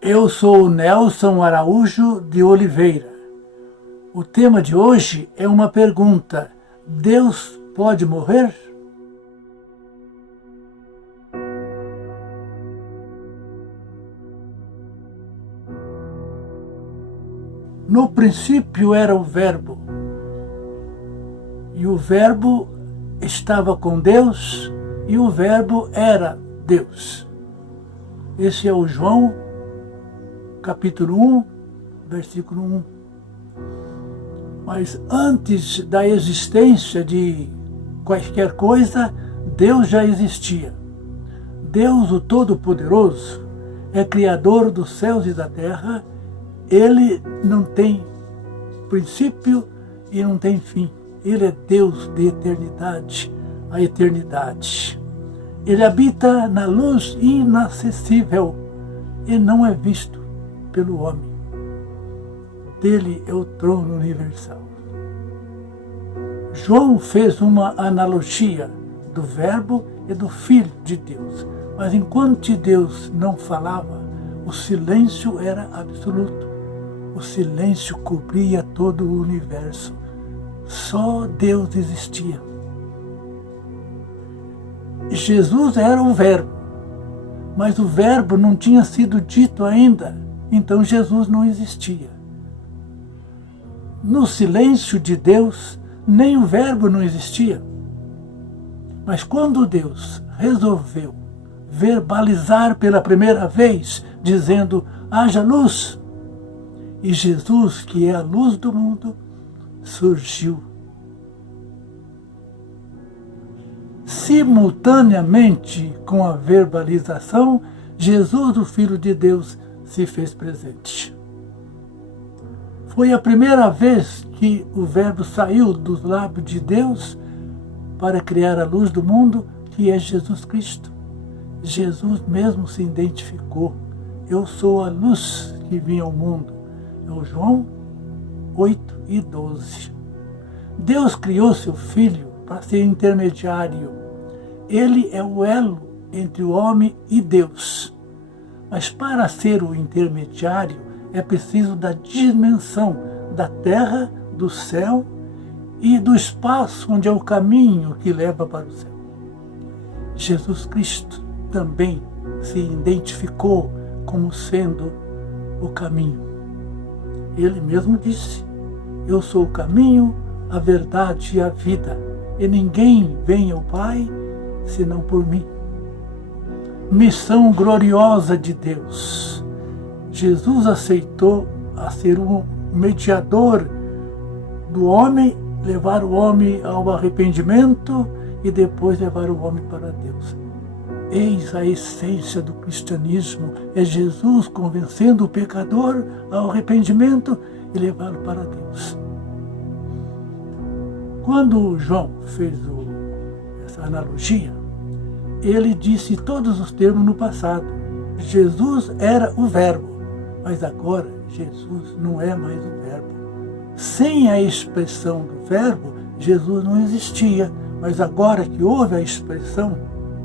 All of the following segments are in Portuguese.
Eu sou o Nelson Araújo de Oliveira. O tema de hoje é uma pergunta: Deus pode morrer? No princípio era o Verbo, e o Verbo estava com Deus, e o Verbo era Deus. Esse é o João, capítulo 1, versículo 1. Mas antes da existência de qualquer coisa, Deus já existia. Deus, o Todo-Poderoso, é Criador dos céus e da terra. Ele não tem princípio e não tem fim. Ele é Deus de eternidade a eternidade. Ele habita na luz inacessível e não é visto pelo homem. Dele é o trono universal. João fez uma analogia do Verbo e do Filho de Deus. Mas enquanto Deus não falava, o silêncio era absoluto. O silêncio cobria todo o universo. Só Deus existia. Jesus era o Verbo, mas o Verbo não tinha sido dito ainda, então Jesus não existia. No silêncio de Deus, nem o Verbo não existia. Mas quando Deus resolveu verbalizar pela primeira vez, dizendo: haja luz, e Jesus, que é a luz do mundo, surgiu. Simultaneamente com a verbalização, Jesus, o Filho de Deus, se fez presente. Foi a primeira vez que o Verbo saiu dos lábios de Deus para criar a luz do mundo, que é Jesus Cristo. Jesus mesmo se identificou: eu sou a luz que vim ao mundo. É João 8:12. Deus criou seu Filho para ser intermediário. Ele é o elo entre o homem e Deus. Mas para ser o intermediário é preciso da dimensão da terra, do céu e do espaço, onde é o caminho que leva para o céu. Jesus Cristo também se identificou como sendo o caminho. Ele mesmo disse: eu sou o caminho, a verdade e a vida, e ninguém vem ao Pai senão por mim. Missão gloriosa de Deus. Jesus aceitou a ser um mediador do homem, levar o homem ao arrependimento e depois levar o homem para Deus. Eis a essência do cristianismo, é Jesus convencendo o pecador ao arrependimento e levá-lo para Deus. Quando João fez essa analogia, ele disse todos os termos no passado. Jesus era o Verbo, mas agora Jesus não é mais o Verbo. Sem a expressão do Verbo, Jesus não existia, mas agora que houve a expressão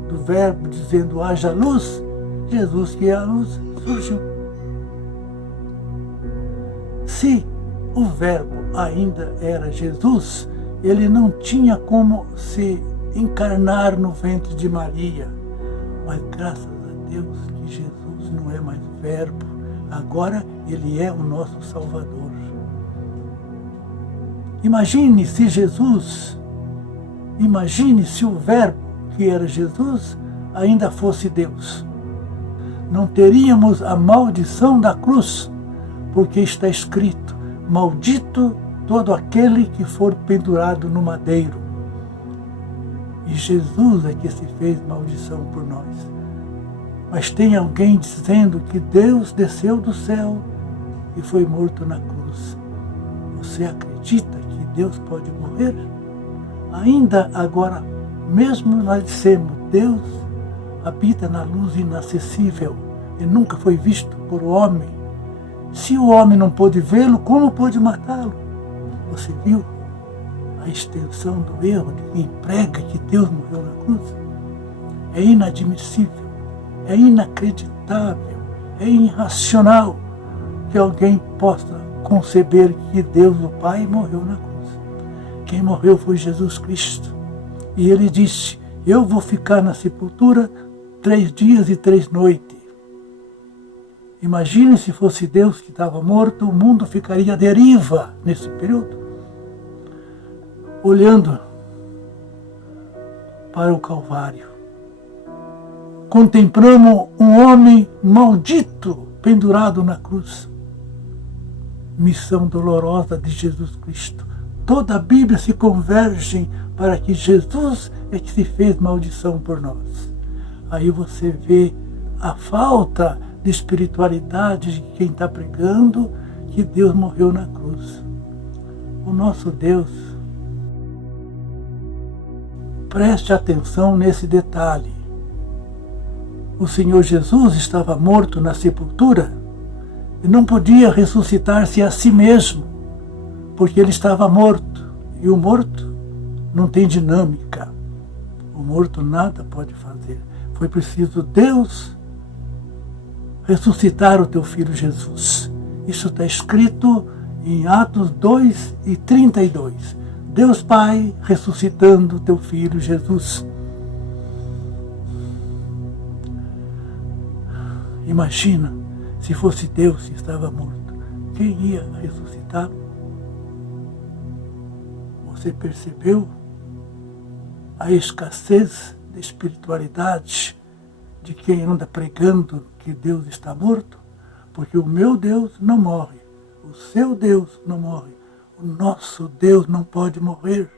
do Verbo dizendo haja luz, Jesus, que é a luz, surgiu. Se o Verbo ainda era Jesus, ele não tinha como se encarnar no ventre de Maria. Mas graças a Deus que Jesus não é mais o Verbo, agora ele é o nosso Salvador. Imagine se o Verbo, que era Jesus, ainda fosse Deus. Não teríamos a maldição da cruz, porque está escrito: maldito todo aquele que for pendurado no madeiro. E Jesus é que se fez maldição por nós. Mas tem alguém dizendo que Deus desceu do céu e foi morto na cruz. Você acredita que Deus pode morrer? Ainda agora, mesmo nós dissemos, Deus habita na luz inacessível e nunca foi visto por homem. Se o homem não pôde vê-lo, como pôde matá-lo? Você viu a extensão do erro de quem prega que Deus morreu na cruz? É inadmissível, é inacreditável É irracional que alguém possa conceber que Deus, o Pai, morreu na cruz. Quem morreu foi Jesus Cristo. E ele disse, eu vou ficar na sepultura 3 dias e 3 noites. Imagine se fosse Deus que estava morto, o mundo ficaria à deriva nesse período. Olhando para o Calvário, contemplamos um homem maldito pendurado na cruz. Missão dolorosa de Jesus Cristo. Toda a Bíblia se converge para que Jesus é que se fez maldição por nós. Aí você vê a falta de espiritualidade de quem está pregando que Deus morreu na cruz. O nosso Deus, preste atenção nesse detalhe. O Senhor Jesus estava morto na sepultura e não podia ressuscitar-se a si mesmo, porque ele estava morto. E o morto não tem dinâmica. O morto nada pode fazer. Foi preciso Deus ressuscitar o teu filho Jesus. Isso está escrito em Atos 2:32. Deus Pai ressuscitando o teu filho Jesus. Imagina se fosse Deus que estava morto. Quem ia ressuscitá-lo? Você percebeu a escassez de espiritualidade de quem anda pregando que Deus está morto? Porque o meu Deus não morre, o seu Deus não morre, o nosso Deus não pode morrer.